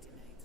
wedi wneud.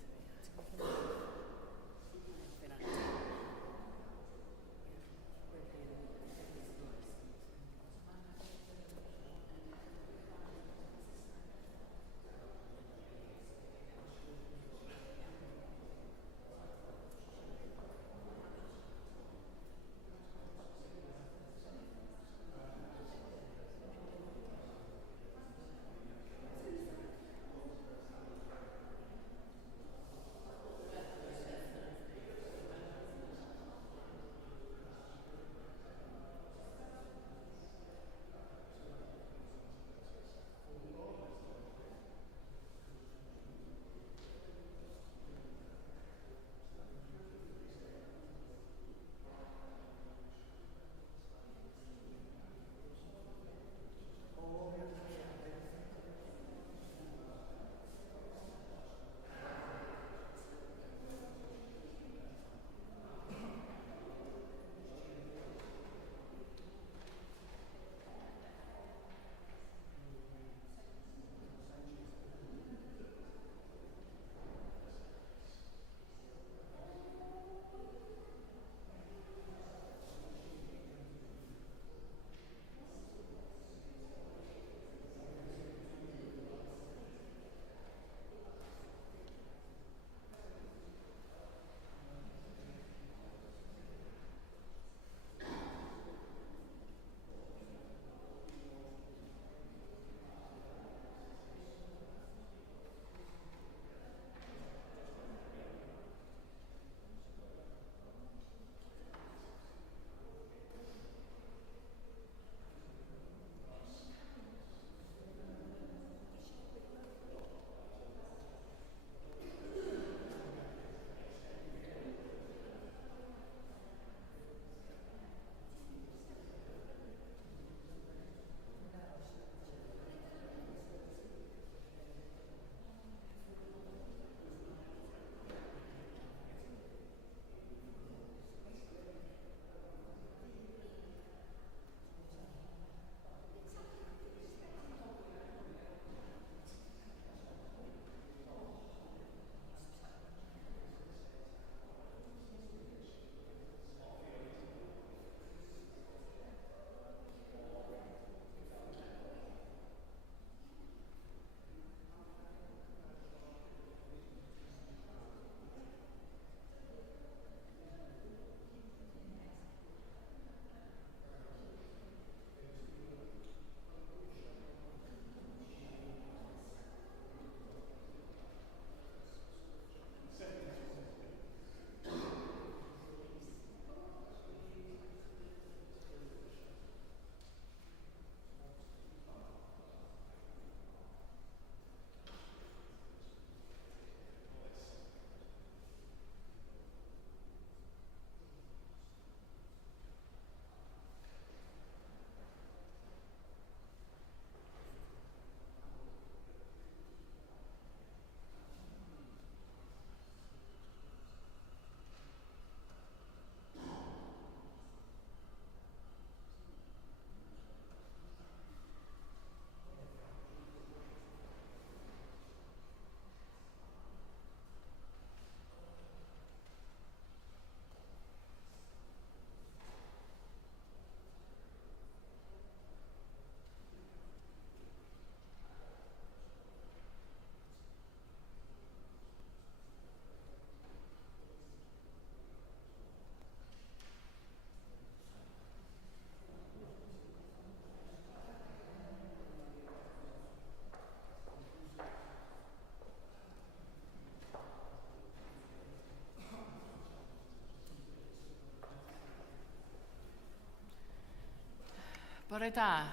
Bore da,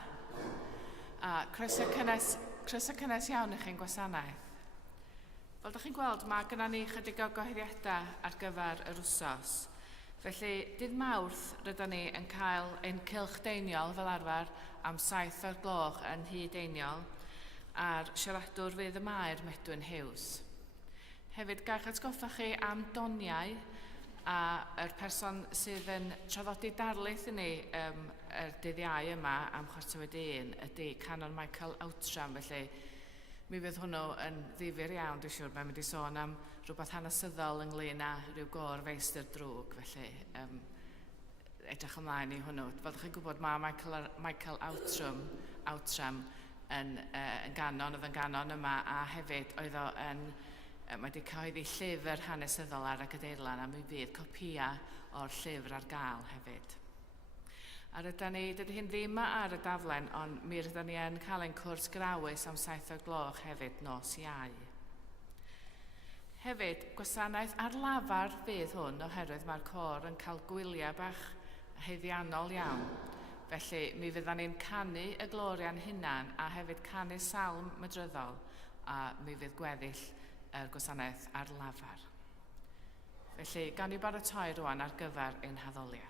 a croeso cynnes iawn i chi'n gwasanaeth. Fel ydych chi'n gweld, mae gyda ni chydig o gyhoeddiadau ar gyfer yr wsos. Felly, dydd Mawrth rydyn ni yn cael ein cylch deiniol fel arfer am 7 o'r gloch yn hyd einiol, a'r siaradwr fydd y Mair Medwyn Hughes. Hefyd, ga'ch atgoffa chi am doniau a yr person sydd yn traddodi darlith i ni y dydd Iau yma am 12:15 ydy Canon Michael Outram. Felly mi fydd hwnnw yn ddifyr iawn, dwi'n siŵr. Mae'n mynd i sôn am rhywbeth hanesyddol ynglyn â rhyw gor feistr drwg, felly edrych ymlaen i hwnnw. Fel ydych chi'n gwybod, mae Michael Outram yn ganon, oedd yn ganon yma, a hefyd oedd o yn, mae wedi cyhoeddi llyfr hanesyddol ar y Gadeirlan, a mi fydd copïa o'r llyfr ar gael hefyd. A dydy hyn ddim ar y daflen, ond mi rydyn ni yn cael ein cwrs grawys am 7 o'r gloch hefyd nos Iau. Hefyd, gwasanaeth ar lafar fydd hwn oherwydd mae'r côr yn cael gwyliau bach haeddiannol iawn. Felly, mi fyddan ni'n canu y gloria'n hunan a hefyd canu salm mydryddol, a mi fydd gweddill yr gwasanaeth ar lafar. Felly, gawn ni baratoi rwan ar gyfer ein haddoliad.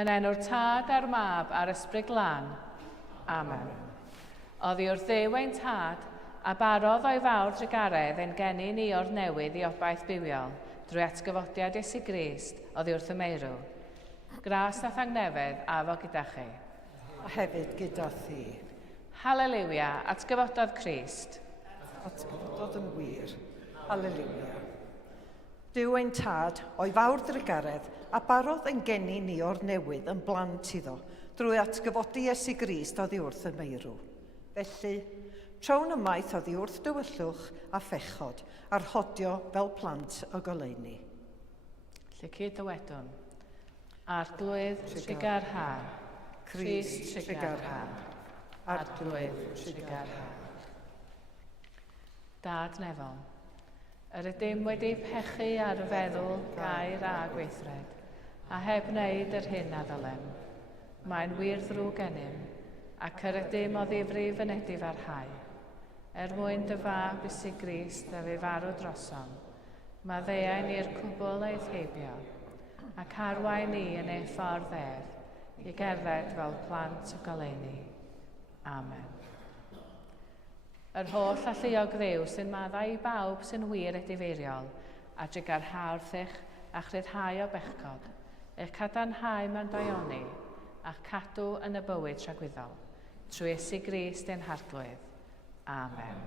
Yn enw'r Tad a'r Mab a'r Ysbryd Glân. Amen. Oddi wrth Dduw ein Tad, a barodd o'i fawr Tregaredd ein geni ni o'r newydd i obaith bywiol, drwy atgyfodiad Iesu Grist, oddi wrth y meirw. Gras a thangnefedd a fo gyda chi. A hefyd gyda thi. Haleluia, atgyfododd Crist. Atgyfododd yn wir. Haleluia. Duw ein Tad, o'i fawr Tregaredd, a barodd ein geni ni o'r newydd yn blant iddo, drwy atgyfodi Iesu Grist oddi wrth y meirw. Felly, trawn ymaith oddi wrth dywyllwch a phechod, a'r hodio fel plant o goleuni. Llycyd y wedwn. Arglwydd trigar ha. Crist trigar ha. Arglwydd trigar ha. Dad nefol. Yr ydym wedi pechu ar y feddwl, gair a gweithred, a heb wneud yr hyn a ddylem. Mae'n wir ddrwg gennym, ac yr ydym o ddifri fynedig ar hau. Mwyn dy fab Iesu Grist a fe farw drosom, mae ddeuau ni'r cwbl ei theibio, ac arwain ni yn ei ffordd i gerdded fel plant o goleuni. Amen. Yr holl alluog Dduw sy'n maddau i bawb sy'n wir edifeiriol, a drigar hawrthych a chryddhau o bechgod, eich cadarnhau mewn daioni, a'ch cadw yn y bywyd rhagwyddol, trwy Iesu Grist ein harglwydd. Amen.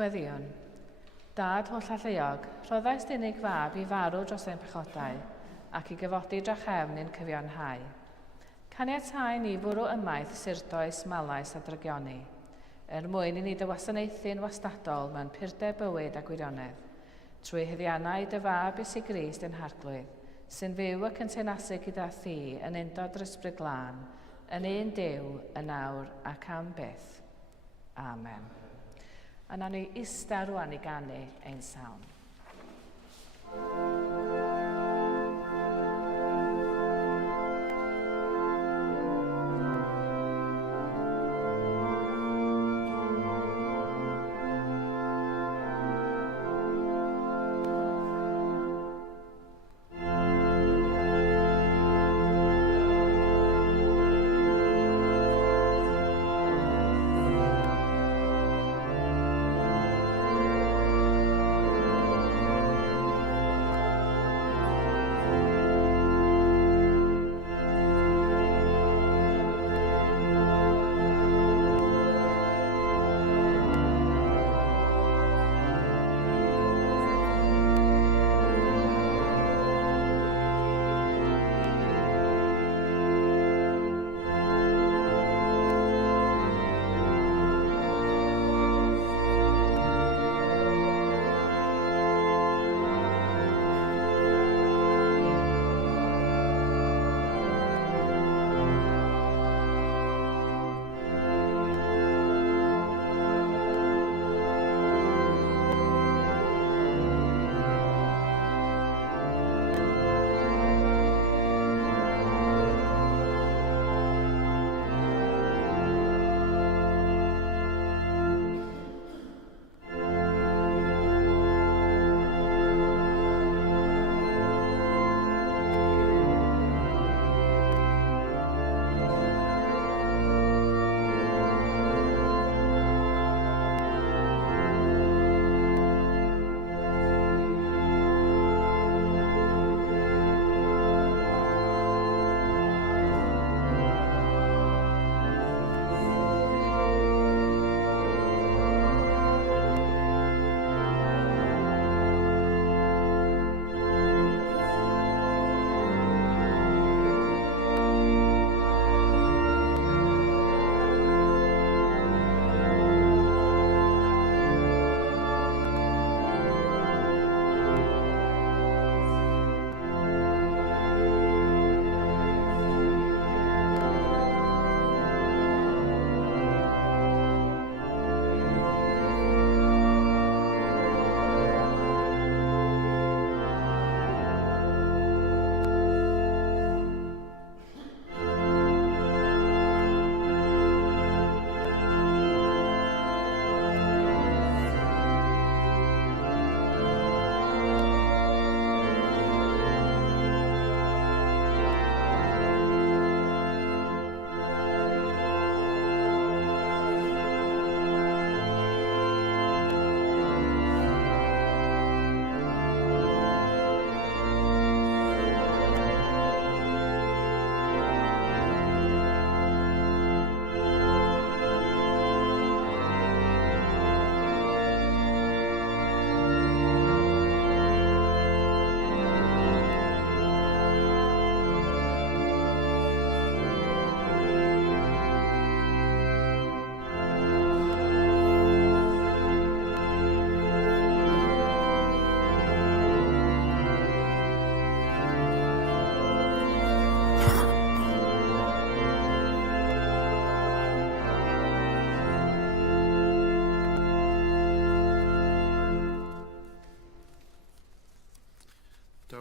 Gweddion. Dad holl alluog, rhoddais unig fab i farw dros ein pechodau, ac i gyfodi drachefn i'n cyfiawnhau. Caniatáu ni fwrw ymaith sirdoes, malais a drygioni, mwyn i ni dy wasanaethu'n wastadol mewn purdeb bywyd a gwirionedd, trwy hyddiannau dy fab Iesu Grist yn harglwydd, sy'n fyw ac yn teinasu gyda thi yn undod yr Ysbryd Glân, yn un Duw, yn awr ac am byth. Amen. A nawn ni ista rwan i ganu ein sawn.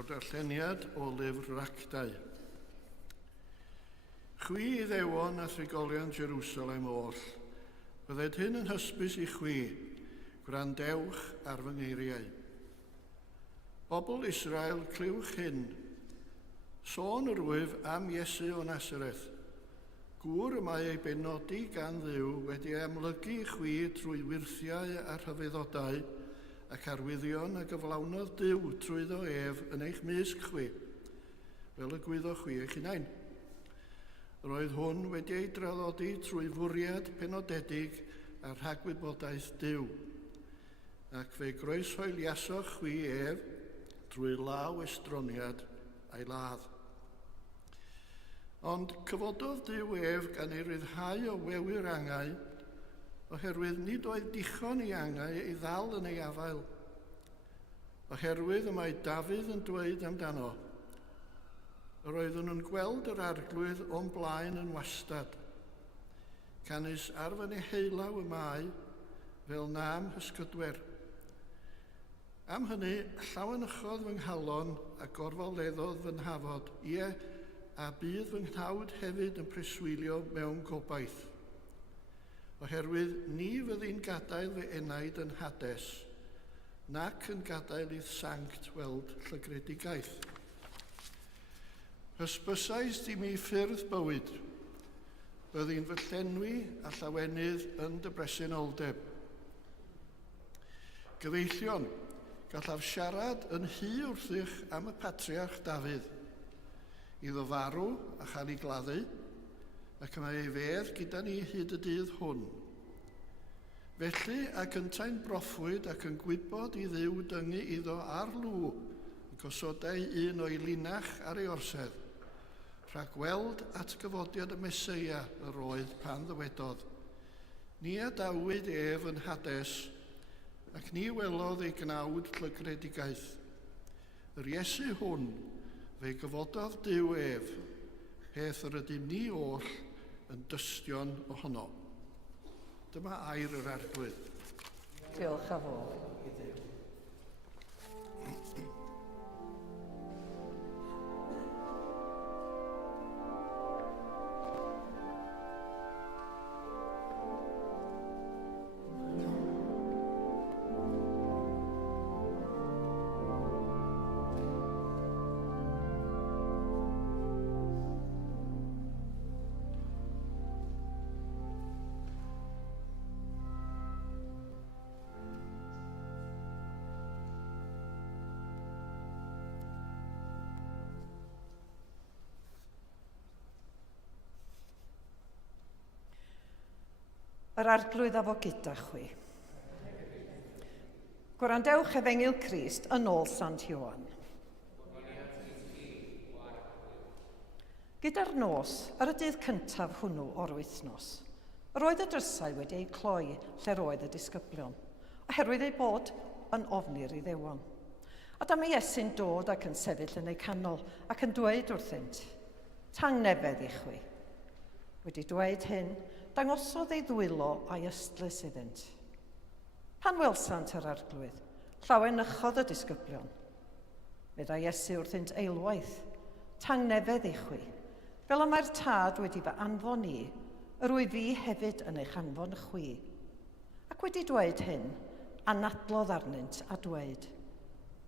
Darlleniad o lyfr Racdau. Chwi i ddewon a thrigolion Jerusalem oll. Bydded hyn yn hysbys i chwi, gwrandewch ar fy ngeiriau. Bobl Israel, clywch hyn. Sôn yr wyf am Iesu o Nazareth. Gŵr y mae ei benodi gan Dduw wedi amlygu chwi trwy wirthiau a rhyfeddodau ac arwyddion a gyflawnodd Duw trwyddo ef yn eich mysg chwi, fel y gwyddo chwi eich hunain. Roedd hwn wedi ei draddodi trwy fwriad penodedig a rhagwybodaeth Duw, ac fe groeshoeliasoch chwi ef trwy law estroniad a'i ladd. Ond cyfododd Duw ef gan ei ryddhau o wewyr angau, oherwydd nid oedd dichon i angau i ddal yn ei afael. Oherwydd y mae Dafydd yn dweud amdano, Yr oeddwn nhw'n gweld yr arglwydd o'n blaen yn wastad. Canis ar fy neheilaw y mae, fel nam hysgydwyr. Am hynny, llawanychodd fy nghalon a gorfoleddodd fy nhafod, ie, a bydd fy nghnawd hefyd yn preswylio mewn gobaith. Oherwydd ni fyddi'n gadael fy enaid yn Hades, nac yn gadael i'r sanct weld llygredigaidd. Hysbysais di mi ffyrdd bywyd, byddi'n fy llenwi a llawenydd yn dy bresenoldeb. Gyfeillion, gallaf siarad yn hy wrthych am y patriarch Dafydd, iddo farw a chael ei gladdu, ac mae ei fedd gyda ni hyd y dydd hwn. Felly, ac yntau'n broffwyd ac yn gwybod i ddiw dyngu iddo ar lw, yn gosodau un o'i linach ar ei orsedd, rhag weld atgyfodiad y Meseia yr oedd pan ddywedodd. Ni adawyd ef yn Hades, ac ni welodd ei gnawd llygredigaidd. Yr Iesu hwn, fe gyfododd Duw ef, peth yr ydym ni oll yn dystion ohono. Dyma air yr arglwydd. Diolch a fawr. Yr arglwydd a fo gyda chwi. Gwrandewch Efengyl Crist yn ôl Sant Ioan. Gyda'r nos, ar y dydd cyntaf hwnnw o'r wythnos, roedd y drysau wedi eu cloi lle roedd y disgyblion, oherwydd ei bod yn ofni'r Iddewon. A dyma Iesu'n dod ac yn sefyll yn ei canol ac yn dweud wrthynt, tangnefedd i chwi. Wedi dweud hyn, dangosodd ei ddwylo a'i ystlys iddynt. Pan welsant yr arglwydd, llawanychodd y disgyblion. Medda Iesu wrthynt eilwaith, tangnefedd i chwi. Fel y mae'r tad wedi fy anfon i, yr wyf fi hefyd yn eich anfon chwi. Ac wedi dweud hyn, anadlodd arnynt a dweud,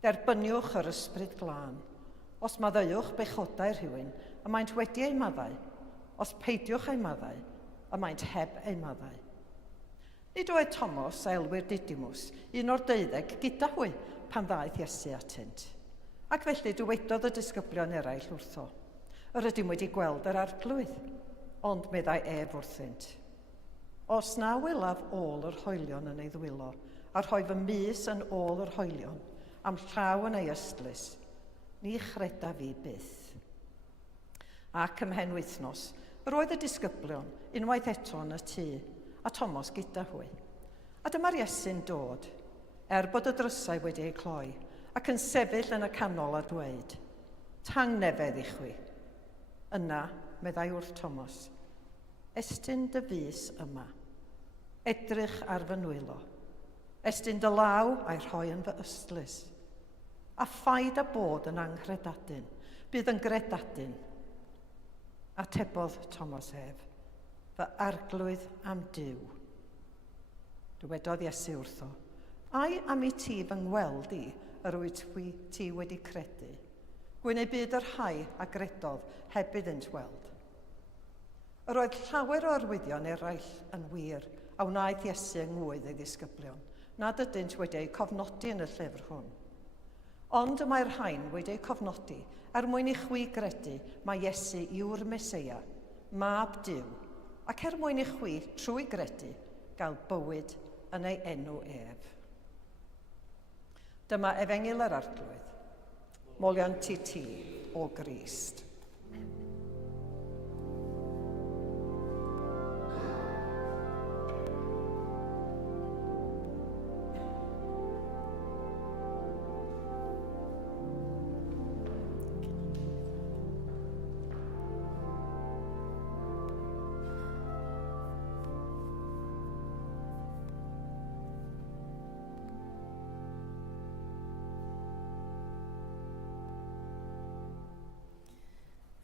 derbyniwch yr ysbryd glân. Os maddeuwch bechodau rhywun, y maent wedi ei maddau. Os peidiwch ei maddau, y maent heb ei maddau. Nid oedd Thomas a elwyr Didymus, un o'r 12 gyda hwy pan ddaeth Iesu atynt. Ac felly dywedodd y disgyblion eraill wrtho. Yr ydym wedi gweld yr arglwydd, ond meddai ef wrthynt. Os na wylaf ôl yr hoelion yn ei ddwylo, a rhoi fy mys yn ôl yr hoelion, am llaw yn ei ystlys, ni chreda fi byth. Ac ymhen wythnos, roedd y disgyblion unwaith eto yn y tŷ, a Thomas gyda hwy. A dyma'r Iesu'n dod, bod y drysau wedi eu cloi, ac yn sefyll yn y canol a dweud, tangnefedd i chwi. Yna, meddai wrth Thomas, estyn dy fys yma, edrych ar fy nwylo, estyn dy law a'i rhoi yn fy ystlys, a phaid a bod yn anghredadyn, bydd yn gredadyn. Atebodd Thomas ef, fy arglwydd am Duw. Dywedodd Iesu wrtho, ai am i ti fy ngweld i, yr wyt ti wedi credu, gwyn ei byd yr hai a gredodd heb iddynt weld. Yr oedd llawer o arwyddion eraill yn wir, a wnaeth Iesu yngwydd ei ddisgyblion, nad ydynt wedi ei cofnodi yn y llyfr hwn. Ond y mae'r rhain wedi ei cofnodi mwyn i chwi gredu mae Iesu yw'r Meseia, mab Duw, ac mwyn i chwi trwy gredu gael bywyd yn ei enw ef. Dyma Efengyl yr arglwydd, molion ti o Grist.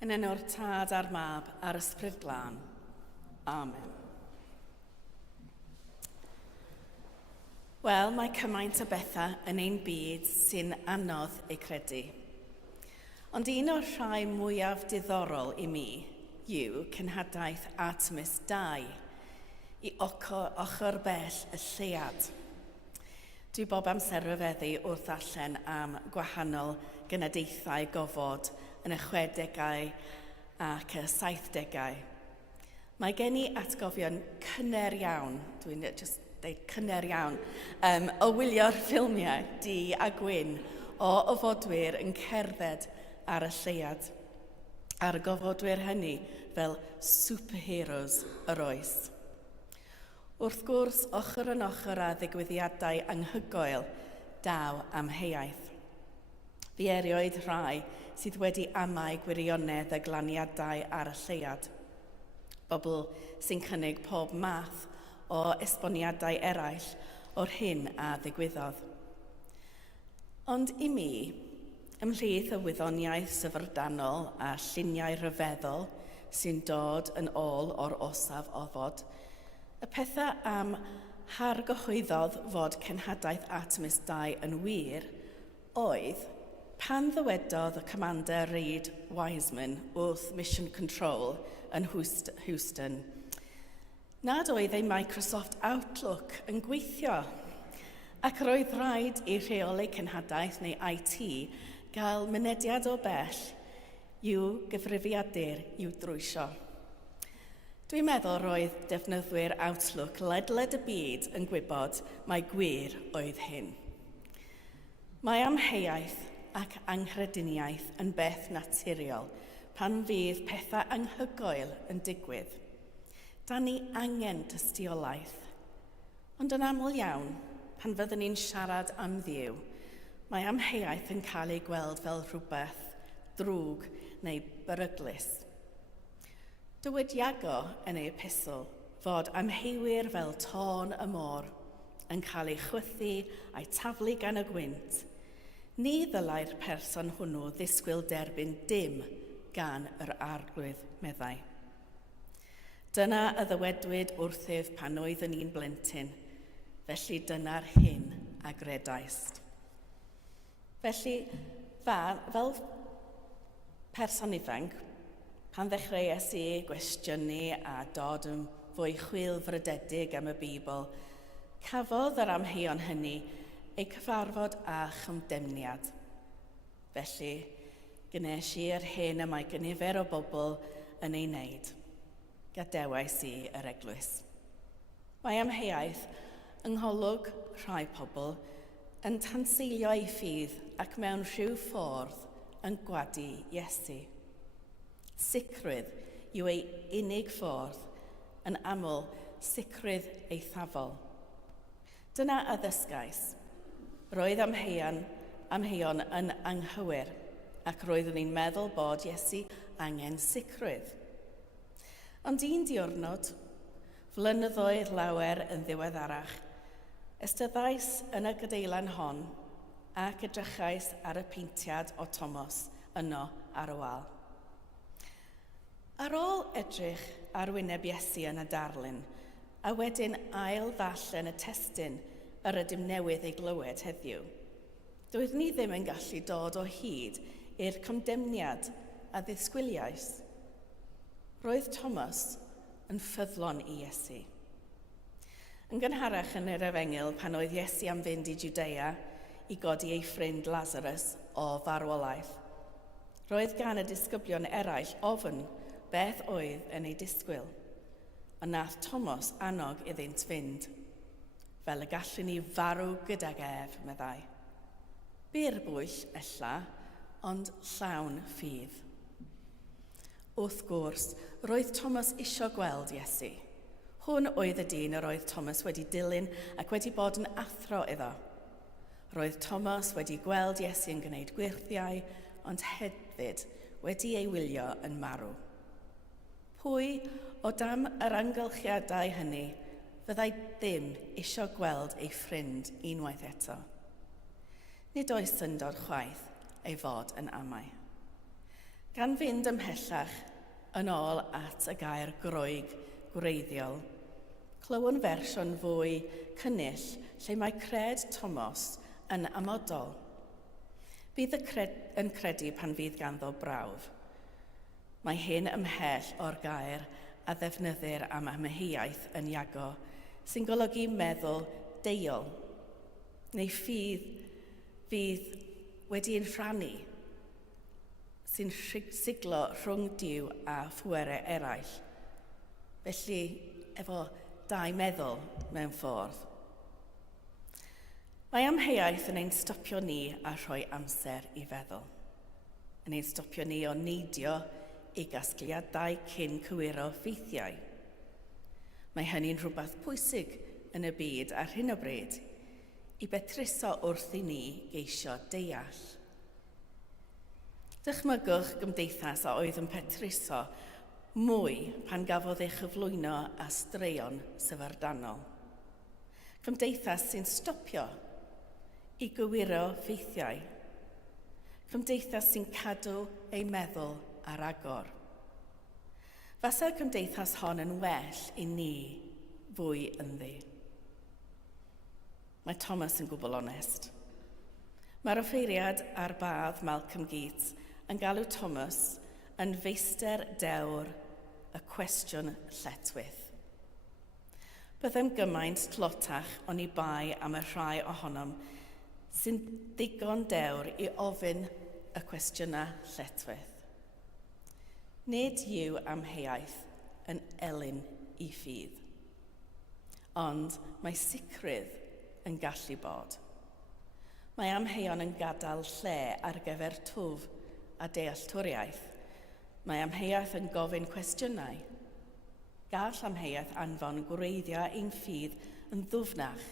Yn enw'r Tad a'r Mab a'r Ysbryd Glân. Amen. Wel, mae cymaint o bethau yn ein byd sy'n anodd eu credu. Ond un o'r rhai mwyaf diddorol i mi yw cenhadaeth Artemis 2 i ochr bell y lleuad. Dwi bob amser ryfeddu wrth allan am gwahanol genadaethau gofod yn y 60au ac y 70au. Mae gen i atgofion cynner iawn, dwi'n just deud cynner iawn, o wylio'r ffilmiau du a gwyn o ofodwyr yn cerdded ar y lleuad. A'r gofodwyr hynny fel superheroes yr oes. Wrth gwrs, ochr yn ochr â ddigwyddiadau anhygoel, daw amheuaeth. Fi erioed rhai sydd wedi amau gwirionedd y glaniadau ar y lleuad. Bobl sy'n cynnig pob math o esboniadau eraill o'r hyn a ddigwyddodd. Ond i mi, ymhlith y wyddoniaeth syfrdanol a lluniau rhyfeddol sy'n dod yn ôl o'r osaf ofod, y pethau am hargyhoeddodd fod cenhadaeth Artemis 2 yn wir oedd pan ddywedodd y Commander Reid Wiseman wrth Mission Control yn Houston nad oedd ei Microsoft Outlook yn gweithio ac roedd rhaid i rheoli cenhadaeth neu IT gael mynediad o bell i'w gyfrifiadur i'w drwysio. Dwi'n meddwl roedd defnyddwyr Outlook ledled y byd yn gwybod mai gwir oedd hyn. Mae amheuaeth ac anghrediniaeth yn beth naturiol pan fydd pethau anhygoel yn digwydd. Da ni angen tystiolaeth. Ond yn aml iawn, pan fyddwn ni'n siarad am Dduw, mae amheuaeth yn cael ei gweld fel rhywbeth drwg neu beryglus. Dywed Iago yn ei epistl fod amheuwyr fel tôn y môr yn cael ei chwythu a'i taflu gan y gwynt, ni ddylai'r person hwnnw ddisgwyl derbyn dim gan yr arglwydd meddai. Dyna y ddywedwyd wrthyf pan oeddwn i'n blentyn, felly dyna'r hyn a gredaist. Felly, fel person ifanc, pan ddechreuais i gwestiynu a dod yn fwy chwilfrydedig am y Beibl, cafodd yr amheuon hynny eu cyfarfod a chymdemniad. Felly, gynes i'r hyn y mae gynifer o bobl yn ei wneud. Gadewais i yr eglwys. Mae amheuaeth yng ngholwg rhai pobl yn tanseilio ei ffydd ac mewn rhyw ffordd yn gwadu Iesu. Sicrwydd yw ei unig ffordd, yn aml sicrwydd eithafol. Dyna addysgais. Roedd amheuon yn anghywir ac roeddwn ni'n meddwl bod Iesu angen sicrwydd. Ond un diwrnod, flynyddoedd lawer yn ddiweddarach, estyddais yn y gadeilan hon ac edrychais ar y peintiad o Thomas yno ar y wal. Ar ôl edrych ar wyneb Iesu yn y darlun, a wedyn ail ddarllen y testun yr ydym newydd ei glywed heddiw, doedd ni ddim yn gallu dod o hyd i'r condemniad a ddisgwiliais. Roedd Thomas yn ffyddlon i Iesu. Yn gynharach yn yr Efengyl pan oedd Iesu am fynd i Judea i godi ei ffrind Lazarus o farwolaeth, roedd gan y disgyblion eraill ofn beth oedd yn ei disgwyl, ond nath Thomas annog iddynt fynd, fel y gallwn ni farw gydag ef, meddai. Bir bwyll ella, ond llawn ffydd. Wrth gwrs, roedd Thomas isio gweld Iesu. Hwn oedd y dyn yr oedd Thomas wedi dilyn ac wedi bod yn athro iddo. Roedd Thomas wedi gweld Iesu yn gwneud gwirthiau, ond hefyd wedi ei wylio yn marw. Pwy o dam yr amgylchiadau hynny fyddai ddim isio gweld ei ffrind unwaith eto. Nid oes syndod chwaith ei fod yn amau. Gan fynd ymhellach yn ôl at y gair groeg gwreiddiol, clywon fersiwn fwy cynnyll lle mae cred Thomas yn amodol. Bydd yn credu pan fydd ganddo brawf. Mae hyn ymhell o'r gair a ddefnyddir am amheuaeth yn Iago, sy'n golygu meddwl deuol, neu fydd wedi'n rhannu, sy'n siglo rhwng Duw a phwerau eraill. Felly, efo dau meddwl mewn ffordd. Mae amheuaeth yn ein stopio ni a rhoi amser i feddwl. Yn ein stopio ni o neidio i gasgliadau cyn cywiro ffeithiau. Mae hynny'n rhywbeth pwysig yn y byd ar hyn o bryd, i betruso wrth i ni geisio deall. Dychmygwch gymdeithas a oedd yn petruso mwy pan gafodd ei chyflwyno â straeon syfrdanol. Gymdeithas sy'n stopio i gywiro ffeithiau. Gymdeithas sy'n cadw ei meddwl ar agor. Fasa'r gymdeithas hon yn well i ni fwy ynddi. Mae Thomas yn gwbl onest. Mae'r offeiriad ar badd Malcolm Gates yn galw Thomas yn feistr dewr y cwestiwn lletwydd. Byddem gymaint tlotach o'n i bai am y rhai ohonom sy'n digon dewr i ofyn y cwestiynau lletwydd. Nid yw amheuaeth yn elyn i ffydd, ond mae sicrydd yn gallu bod. Mae amheuon yn gadael lle ar gyfer twf a dealltwriaeth. Mae amheuaeth yn gofyn cwestiynau. Gall amheuaeth anfon gwreiddio ein ffydd yn ddwfnach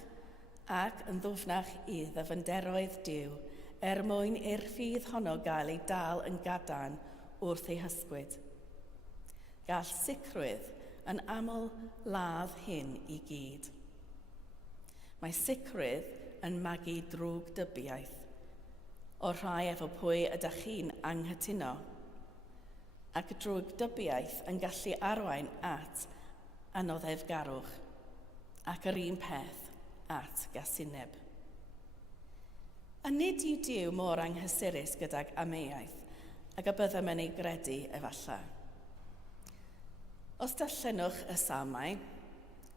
ac yn ddwfnach i ddyfynderoedd Duw mwyn i'r ffydd honno gael ei dal yn gadarn wrth ei hysgwyd. Gall sicrwydd yn aml ladd hyn i gyd. Mae sicrwydd yn magu drwg dybiaeth, o rhai efo pwy ydych chi'n anghytuno, ac drwg dybiaeth yn gallu arwain at anoddefgarwch, ac yr un peth at gasineb. A nid yw Duw mor anghysurus gydag amheuaeth, ac y byddem yn ei gredu efallai. Os darllenwch y Salmau,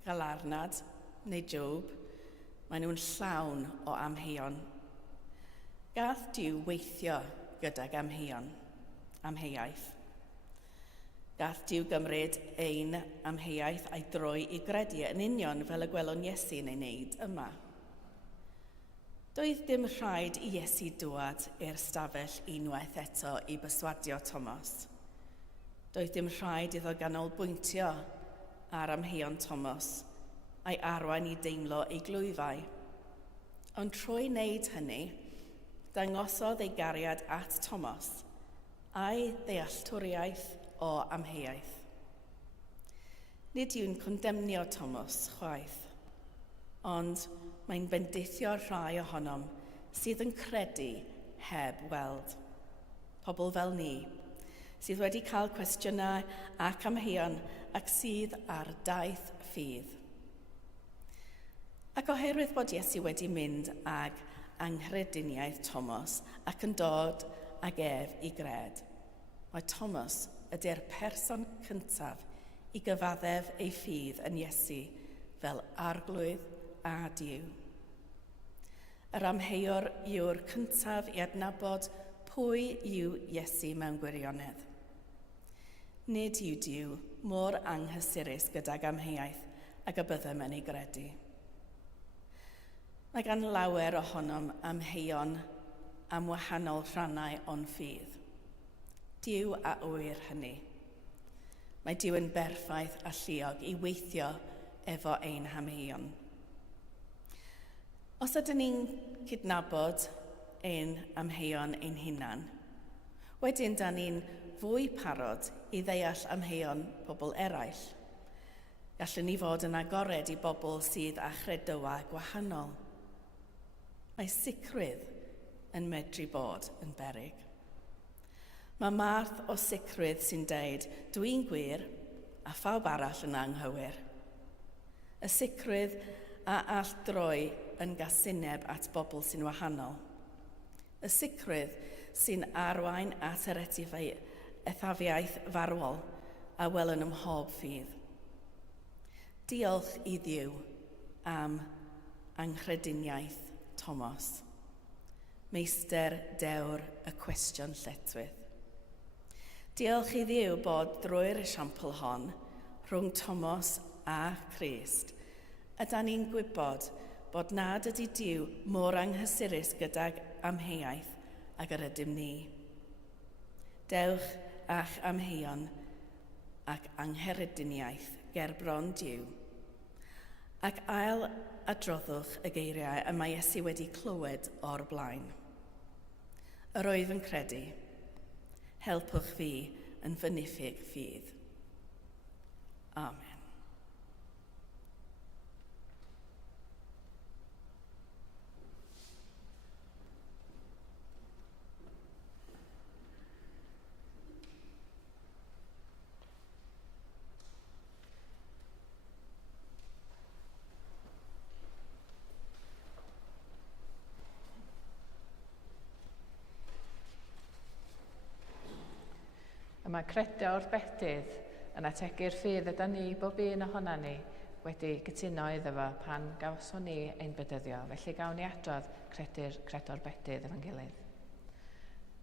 Galarnad neu Job, maen nhw'n llawn o amheuon. Gath Duw weithio gydag amheuaeth. Gath Duw gymryd ein amheuaeth a'i droi i gredu yn union fel y gwelwn Iesu'n ei wneud yma. Doedd dim rhaid i Iesu dŵad i'r stafell unwaith eto i berswadio Thomas. Doedd dim rhaid iddo ganolbwyntio ar amheuon Thomas a'i arwain i deimlo ei glwyfau. Ond trwy wneud hynny, dangosodd ei gariad at Thomas a'i ddealltwriaeth o amheuaeth. Nid yw'n condemnio Thomas chwaith, ond mae'n bendithio rhai ohonom sydd yn credu heb weld. Pobl fel ni, sydd wedi cael cwestiynau ac amheuon ac sydd ar daith ffydd. Ac oherwydd bod Iesu wedi mynd ag anghrediniaeth Thomas ac yn dod ag ef i gred, mae Thomas ydy'r person cyntaf i gyfaddef ei ffydd yn Iesu fel arglwydd a Duw. Yr amheuwr yw'r cyntaf i adnabod pwy yw Iesu mewn gwirionedd. Nid yw Duw mor anghysurus gydag amheuaeth ac y byddem yn ei gredu. Mae gan lawer ohonom amheuon am wahanol rhannau o'n ffydd. Duw a wyr hynny. Mae Duw yn berffaith a lluog i weithio efo ein hamheuon. Os ydyn ni'n cydnabod ein amheuon ein hunan, wedyn da ni'n fwy parod i ddeall amheuon pobl eraill. Gallwn ni fod yn agored i bobl sydd â chredywa gwahanol. Mae sicrwydd yn medru bod yn beryg. Mae Marth o sicrwydd sy'n deud, dwi'n gwir, a phawb arall yn anghywir. Y sicrwydd a all droi yn gasineb at bobl sy'n wahanol. Y sicrwydd sy'n arwain at yr ethafiaeth farwol a welyn ym mhob ffydd. Diolch i Dduw am anghrediniaeth Thomas, meister dewr y cwestiwn lletwydd. Diolch i Dduw bod drwy'r esiampl hon, rhwng Thomas a Christ, ydan ni'n gwybod bod nad ydy Duw mor anghysurus gydag amheuaeth ag yr ydym ni. Dewch a'ch amheuon ac angherediniaeth ger bron Duw, ac ail adroddwch y geiriau y mae Iesu wedi clywed o'r blaen. Yr wyf yn credu, helpwch fi yn fy niffig ffydd. Amen. Mae credu o'r bedydd yn ategu'r ffydd yda ni bob un ohono ni wedi gytuno iddo fo pan gawson ni ein bedyddio, felly gawn ni adrodd credo'r bedydd efo'n gilydd.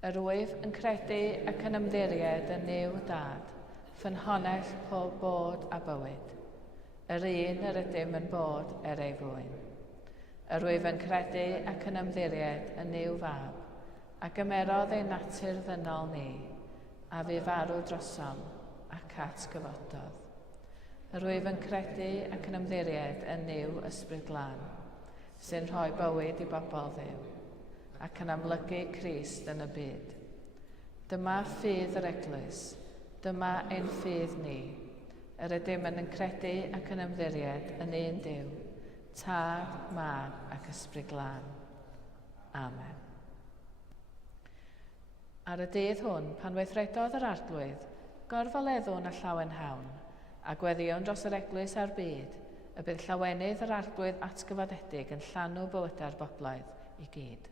Yr wyf yn credu ac yn ymddiried yn Nuw Dad, ffynhonnell pob bod a bywyd. Yr un yr ydym yn bod ei flwy'n. Yr wyf yn credu ac yn ymddiried yn Nuw Fab, a gymerodd ei natur ddynol ni, a fu farw drosom ac atgyfododd. Yr wyf yn credu ac yn ymddiried yn Nuw Ysbryd Glân, sy'n rhoi bywyd i bobl Dduw, ac yn amlygu Crist yn y byd. Dyma ffydd yr Eglwys, dyma ein ffydd ni, yr ydym yn credu ac yn ymddiried yn un Duw, Tad, Mab ac Ysbryd Glân. Amen. Ar y dydd hwn, pan weithredodd yr arglwydd, gorfoleddwn a llawen hawn, a gweddion dros yr eglwys a'r byd, y bydd llawenydd yr arglwydd atgyfodedig yn llanw bywyda'r boblaidd i gyd.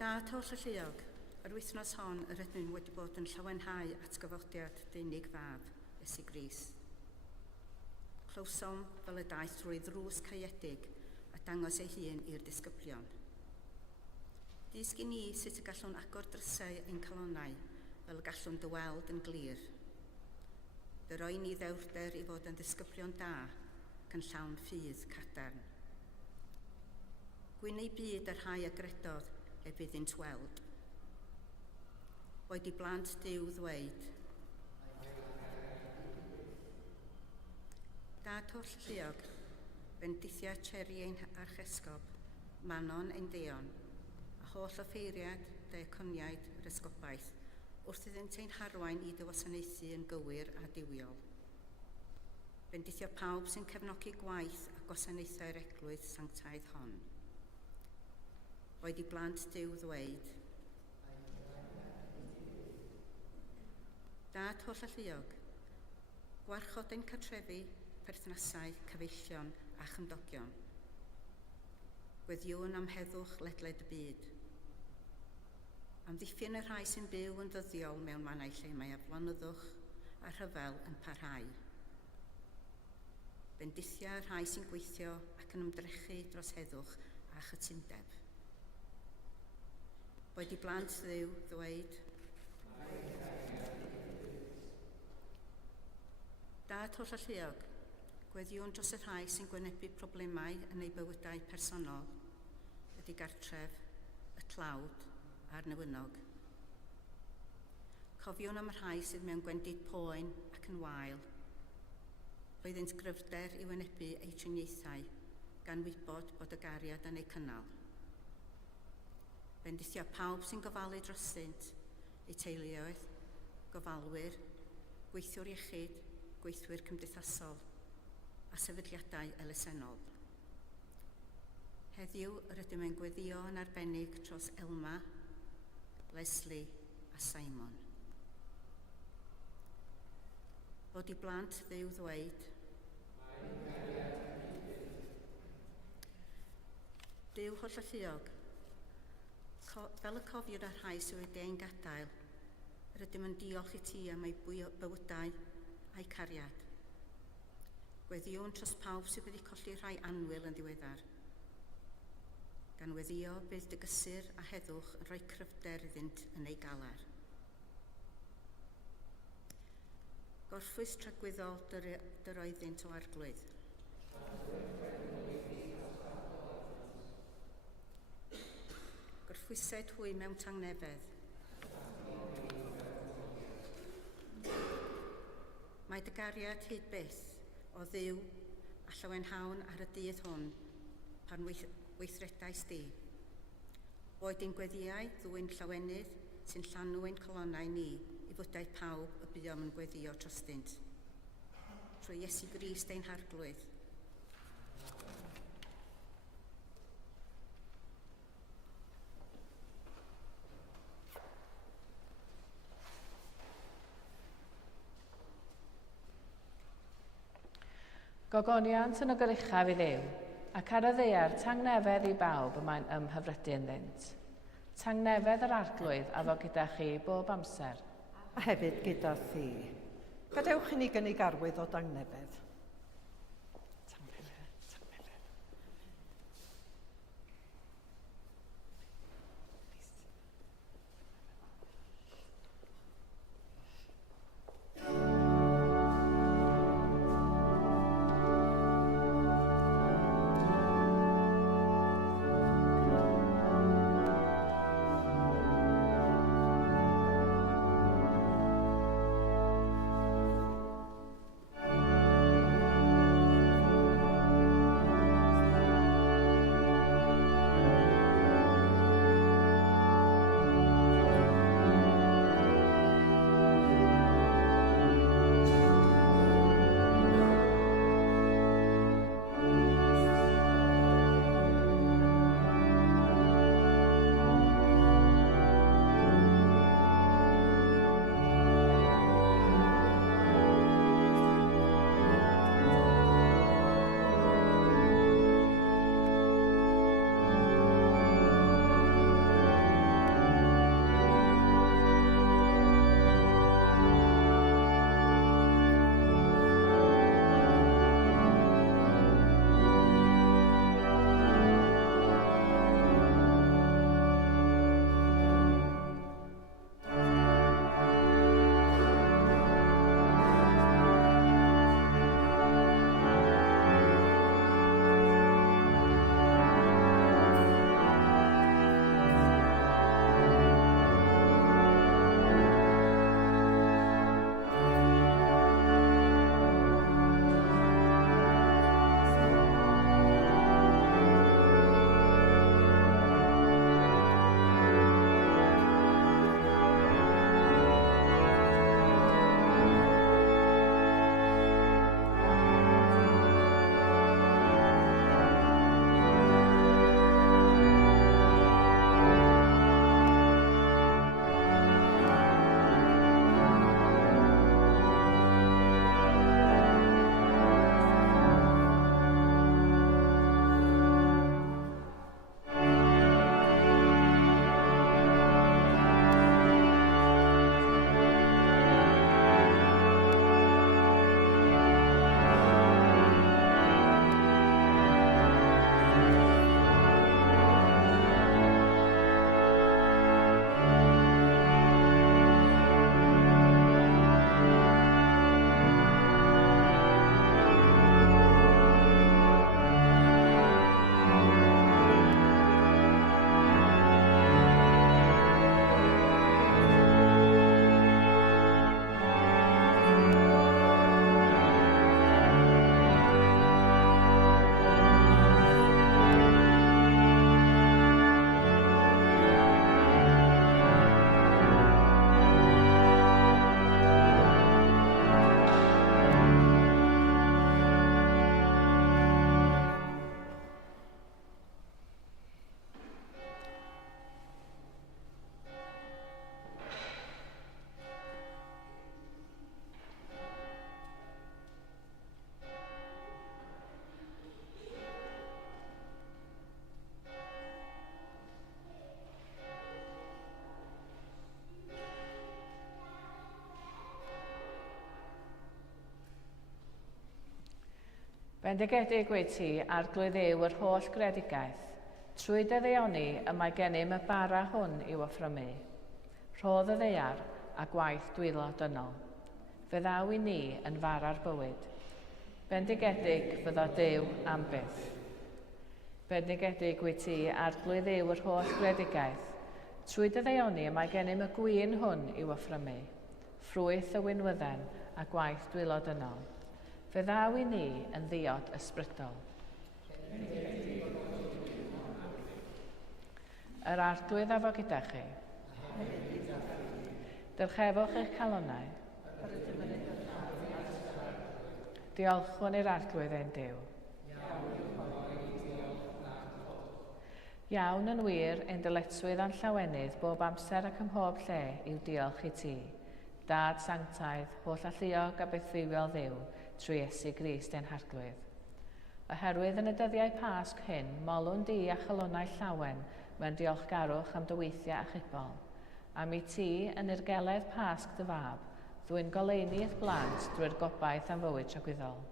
Dad holl y lluog, yr wythnos hon yr ydyn wedi bod yn llawenhau atgyfodiad deunig fab, Iesu Grist. Clywsom fel y daeth drwy ddrws caeedig a dangos ei hun i'r disgyblion. Dysgu ni sut y gallwn agor drysau ein calonnau fel gallwn dyweld yn glir. Dy roi ni ddewrder i fod yn disgyblion da ac yn llawn ffydd cadarn. Gwyn ei byd yr rhai agredodd e bydd yn tweld. Oed i blant Duw ddweud. Dad holl lluog, bendithia Cherry ein archesgob, Manon ein deon, a holl offeiriad deaconiaid yr esgobaeth, wrth iddynt ein harwain i dywasanaethu yn gywir a diwiol. Bendithio pawb sy'n cefnogi gwaith a gwasanaethau'r eglwys sanctaidd hon. Oed i blant Duw ddweud. Dad holl a lluog, gwarchod ein cartrefi, perthnasau, cyfeillion a chymdogion. Gweddiwn am heddwch ledled y byd. Amddiffyn y rhai sy'n byw yn ddyddiol mewn mannau lle mae aflonyddwch a rhyfel yn parhau. Bendithia y rhai sy'n gweithio ac yn ymdrechu dros heddwch a chytundeb. Boed i blant Dduw ddweud. Dad holl a lluog, gweddiwn dros y rhai sy'n gwynebu problemau yn eu bywydau personol, ydy gartref, y tlawd a'r newynog. Cofiwn am y rhai sydd mewn gwendid poen ac yn wael, roeddynt gryfder i wynebu eu triniaethau gan wybod bod y gariad yn eu cynnal. Bendithio pawb sy'n gofalu drostynt, eu teuluoedd, gofalwyr, gweithiwr iechyd, gweithwyr cymdeithasol a sefydliadau elusennol. Heddiw rydym yn gweddio yn arbennig dros Elma, Leslie a Cymun. Bod i blant Dduw ddweud, Duw holl a lluog, fel y cofiwr a rhai sydd wedi ein gadael, rydym yn diolch i ti am ei bywydau a'i cariad. Gweddiwn tros pawb sydd wedi colli rhai anwyl yn ddiweddar. Gan weddio bydd dy gysur a heddwch yn rhoi cryfder iddynt yn ei galar. Gorffwys tragwyddol dy roeddynt o arglwydd. Gorffwysed hwy mewn tangnefedd. Mae dy gariad hyd byth o ddiw a llawenhawn ar y dydd hwn pan weithredais di. Boed ein gweddiau ddwy'n llawenydd sy'n llanw ein colonnau ni i fwydau pawb y buom yn gweddio trostynt. Trwy Iesu Grist ein harglwydd. Gogoniant yn ogrychaf i ddiw, ac ar y ddaear tangnefedd i bawb y mae'n ymhyfrydu ynddynt. Tangnefedd yr arglwydd a fo gyda chi bob amser. A hefyd gyda thi. Gadewch i ni gynnig arwydd o dangnefedd. Bendigedig wyt ti, arglwydd Dduw yr holl gredigaeth. Trwy dy ddeuoni y mae gennym y bara hwn i'w offrymu. Rhodd y ddeiar a gwaith dwylo dynol. Fe ddaw i ni yn fara'r bywyd. Bendigedig fyddo Duw am byth. Bendigedig wyt ti, arglwydd Dduw yr holl gredigaeth. Trwy dy ddeuoni y mae gennym y gwyn hwn i'w offrymu. Ffrwyth y wynwydden a gwaith dwylo dynol. Fe ddaw i ni yn ddiod ysbrydol. Yr arglwydd afo gyda chi. Dyrchefwch eich calonnau. Diolchwn i'r arglwydd ein Duw. Iawn yn wir ein dyletswydd a'n llawenydd bob amser ac ym mhob lle i'w diolch i ti. Dad sanctaidd, holl alluog a beth ddiwiol Dduw, trwy Iesu Grist ein harglwydd. Oherwydd yn y dyddiau Pasg hyn, molwn di a chalonnau llawen mewn diolchgarwch am dy weithiau achubol. Am i ti yn urgeledd Pasg dy fab, ddwy'n goleuni eich blant drwy'r gobaith am fywyd tragwyddol.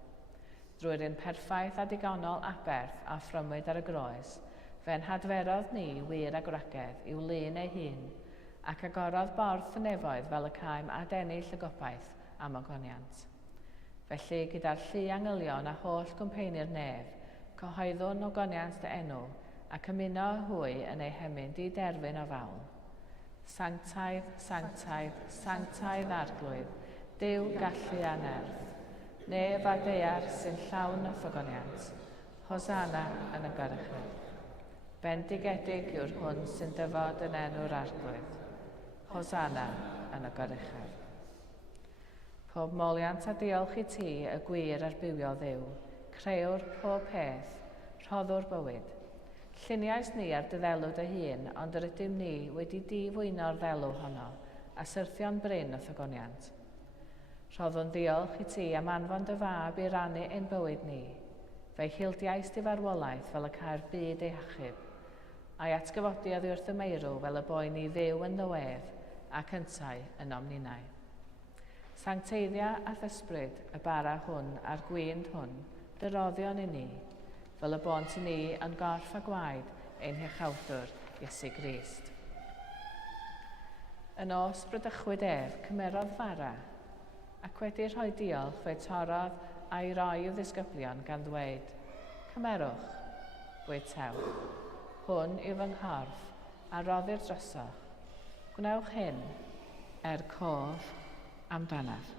Drwy'r un perffaith a digonol aberth a phrymwyd ar y groes, fe'n hadferodd ni wir a gwragedd i'w lun ei hun, ac agorodd borth y nefoedd fel y caem a dennill y gobaith am ogoniant. Felly, gyda'r llu angylion a holl gwmpeinir nef, cyhoeddwn ogoniant dy enw, ac ymuno hwy yn ei hemyn di-derfyn o fawl. Sanctaidd, sanctaidd, sanctaidd arglwydd, Duw gallu a nerth. Nef a deiar sy'n llawn o ffogoniant. Hosanna yn y gorychedd. Bendigedig yw'r hwn sy'n dyfod yn enw'r arglwydd. Hosanna yn y gorychedd. Pob moliant a diolch i ti y gwir ar bywio Dduw, creuwr pob peth, rhoddwr bywyd. Lluniais ni ar dy ddelw dy hun, ond yr ydym ni wedi difwyno'r ddelw honno, a syrthio'n bryn o thogoniant. Rhoddwn diolch i ti am anfon dy fab i rannu ein bywyd ni, fe'i hildiais di farwolaeth fel y caer byd ei hachub, a'i atgyfodi wrth y meirw fel y boi ni ddew yn ddiwedd ac yntau yn omninau. Sancteiddia a thysbryd y bara hwn a'r gwynd hwn, dyroddion i ni, fel y bont i ni yn gorff a gwaed ein hechawdwr Iesu Grist. Yn os brydychwyd ef cymerodd fara, ac wedi rhoi diolch fe torodd a'i roi i'w ddisgyblion gan ddweud, cymerwch, bwytew, hwn yw fy nghorff a roddir drosoch, gwnewch hyn cof amdanaf.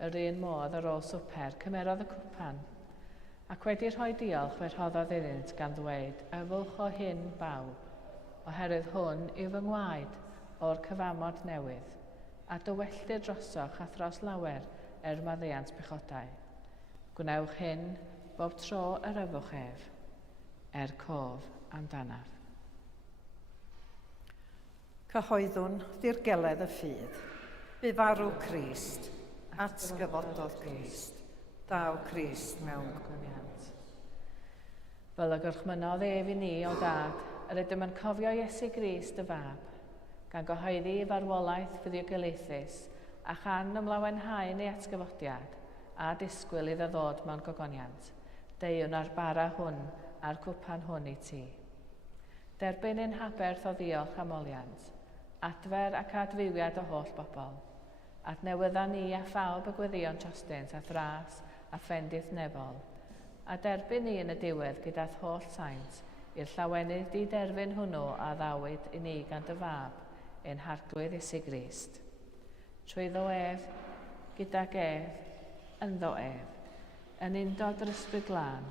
Yr un modd ar ôl swper cymerodd y cwpan, ac wedi rhoi diolch fe rhoddodd iddynt gan ddweud, yfwch o hyn bawb, oherwydd hwn yw fy ngwaed o'r cyfamod newydd, a dywelldir drosoch a thros lawer maddeuant pechodau. Gwnewch hyn bob tro yr yfwch ef, cof amdanaf. Cyhoeddwn ddirgeledd y ffydd, bu farw Crist, atgyfododd Crist, daw Crist mewn goniant. Fel y gwrchmynodd ef i ni o dad, yr ydym yn cofio Iesu Grist y fab, gan gyhoeddi farwolaeth fuddiogelaethus a chan ymlawenhau ei atgyfodiad a disgwyl iddo ddod mewn gogoniant, deiwn ar bara hwn a'r cwpan hwn i ti. Derbyn ein haberth o ddiolch am oliant, adfer ac adfywiad o holl bobl, adnewydda ni a phawb y gweddion trostint a thras a ffendith nefol, a derbyn ni yn y diwedd gyda'r holl saint i'r llawenydd di-derfyn hwnnw a ddawyd i ni gan dy fab, ein harglwydd Iesu Grist. Trwyddo ef, gydag ef, ynddo ef, yn undod yr ysbryd glân,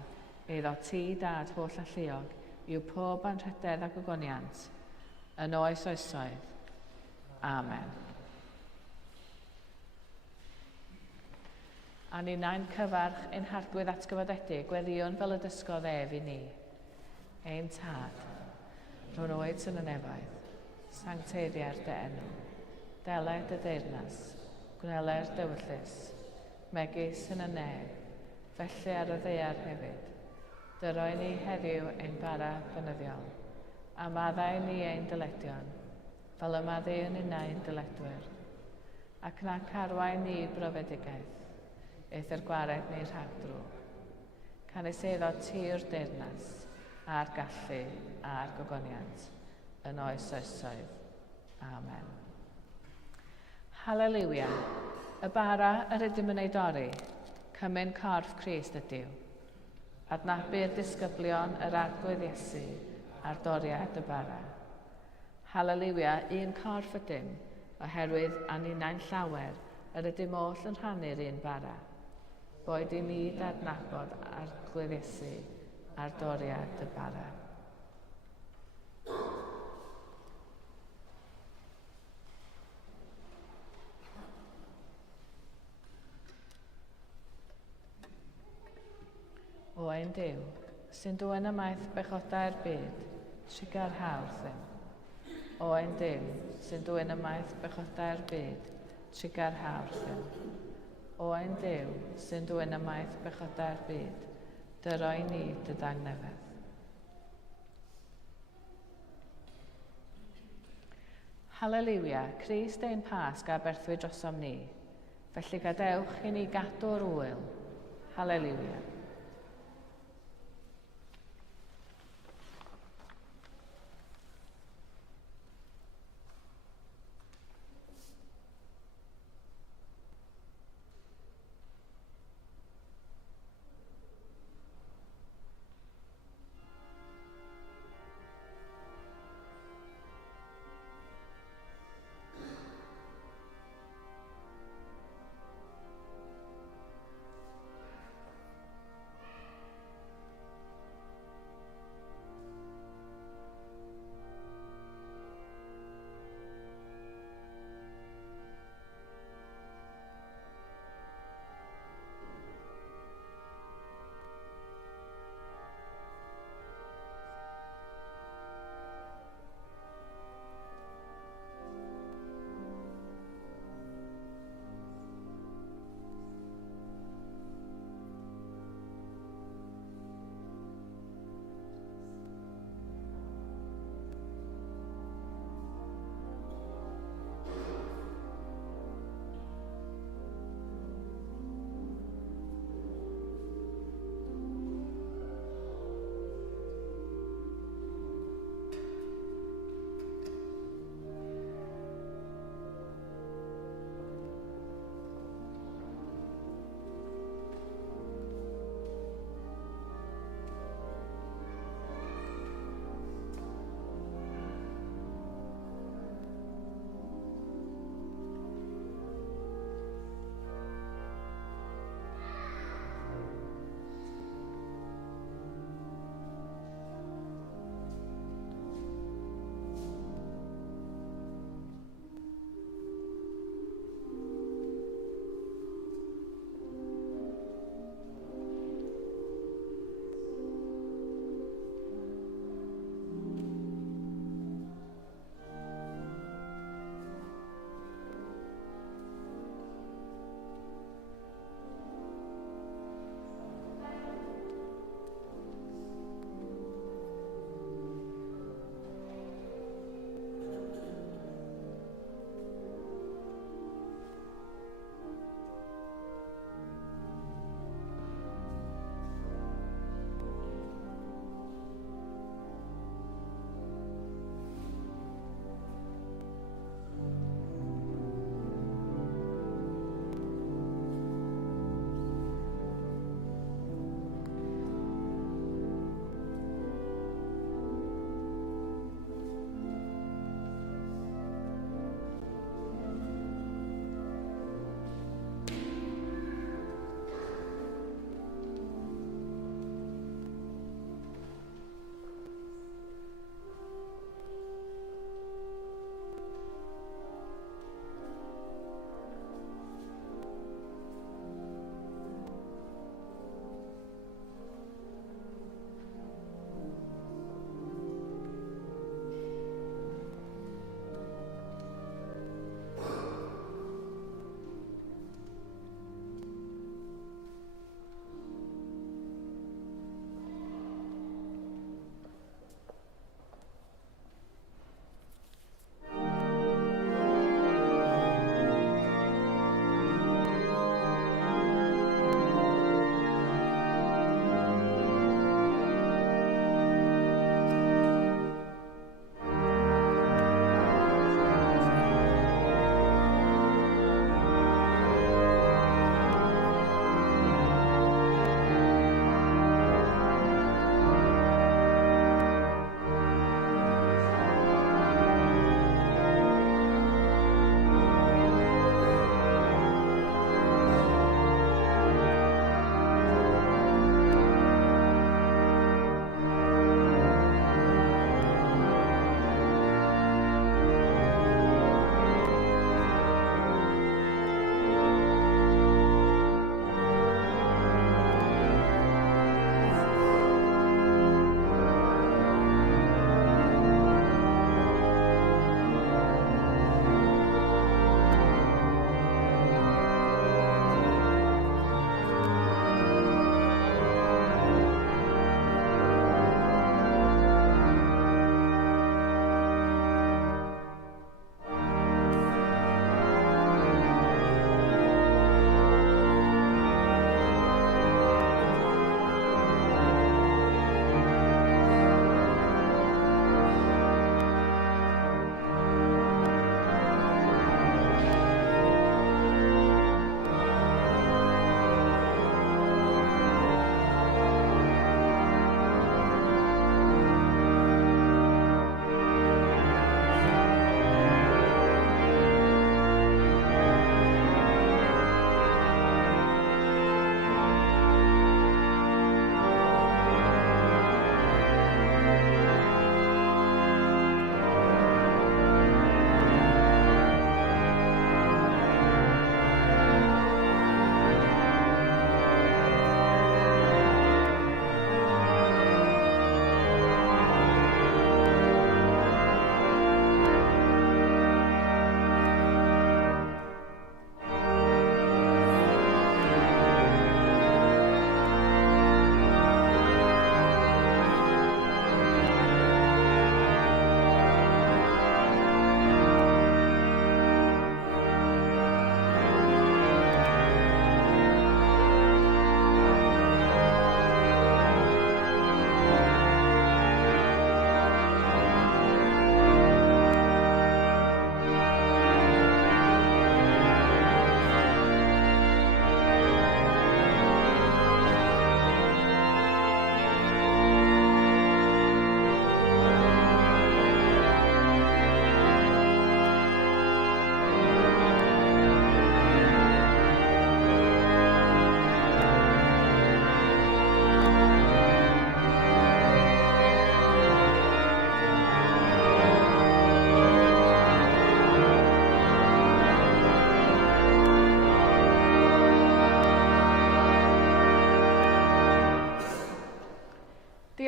eiddo ti dad holl alluog, yw pob anrhydedd a gogoniant, yn oes oesoedd. Amen. A ninnau'n cyfarch ein harglwydd atgyfodedig gweddion fel y dysgodd ef i ni. Ein tad, rhwng oed sy'n y nefoedd, sancteiddiau'r dy enw, deled dy deyrnas, gwneler dywyllus, megis yn y nef, felly ar y ddeiar hefyd. Dyroi ni heddiw ein bara bynyddiol, a maddau ni ein dyledion, fel y maddu yn unau'n dyledwyr. ac na carwain ni brofedigaeth, eithir gwared ni'r rhagdrwg. Caniseiddo tir deyrnas, a'r gallu a'r gogoniant, yn oes oesoedd. Amen. Hallelujah. Y bara yr ydym yn ei dorri, cymyn corff Crist ydyw. Adnabu'r disgyblion yr arglwydd Iesu a'r doriad y bara. Hallelujah, un corff ydym, oherwydd aninau'n llawer yr ydym oll yn rhannu'r un bara. Boed i mi adnabod arglwydd Iesu a'r doriad y bara. O ein Duw, sy'n dwyn ymaith bechodau'r byd, trigar hawdd ddim. O ein Duw, sy'n dwyn ymaith bechodau'r byd, trigar hawdd ddim. O ein Duw, sy'n dwyn ymaith bechodau'r byd, dyro i ni dy dangnefedd. Hallelujah, Crist ein Pasg a berthwy drosom ni, felly gadewch i ni gadw'r wyl. Hallelujah.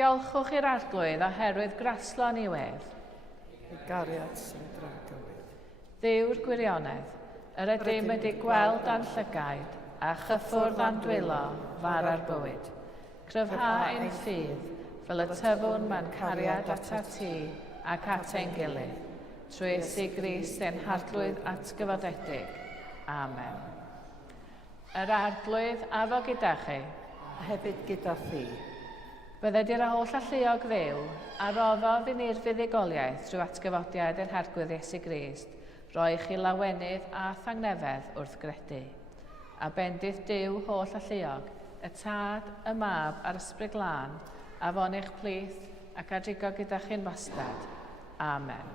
Diolchwch i'r arglwydd oherwydd graslon i wedd. I gariad sy'n dragywyd. Dduw'r gwirionedd, yr ydym wedi gweld a'n llygaid, a chyffwrdd a'n dwylo far ar bywyd. Cryfha ein ffydd, fel y tyfwn ma'n cariad at ti ac at ein gilydd, trwy Iesu Grist ein harglwydd atgyfodedig. Amen. Yr arglwydd a fo gyda chi. A hefyd gyda thi. Bydded i'r holl alluog ddew a roddodd i ni'r fuddugoliaeth trwy atgyfodiad ein harglwydd Iesu Grist, roi chi lawenydd a thangnefedd wrth gredu. A bendith Duw holl alluog, y Tad, y Mab a'r Ysbryd Glân, a fo'n eich plith ac adrigo gyda chi'n wastad. Amen.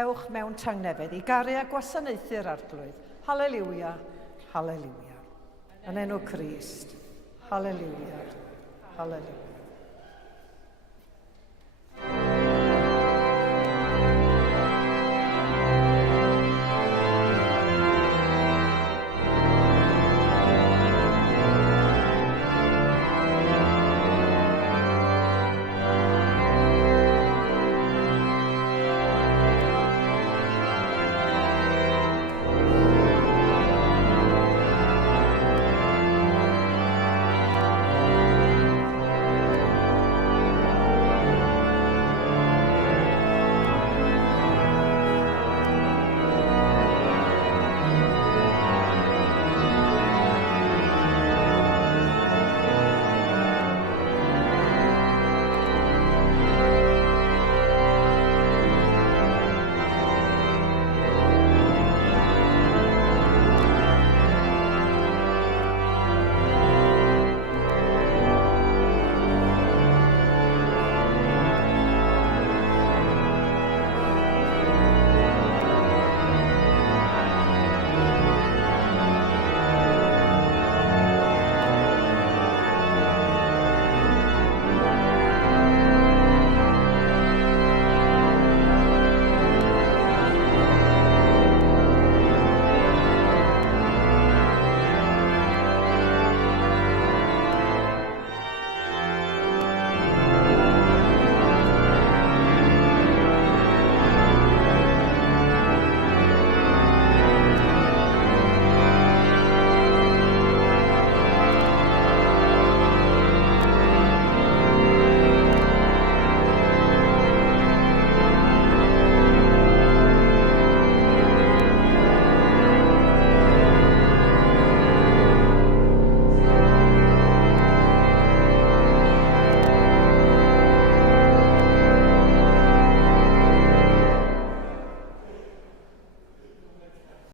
Ewch mewn tangnefedd i gario a gwasanaethu'r arglwydd. Halleluia, halleluia. Yn enw Crist. Halleluia, halleluia.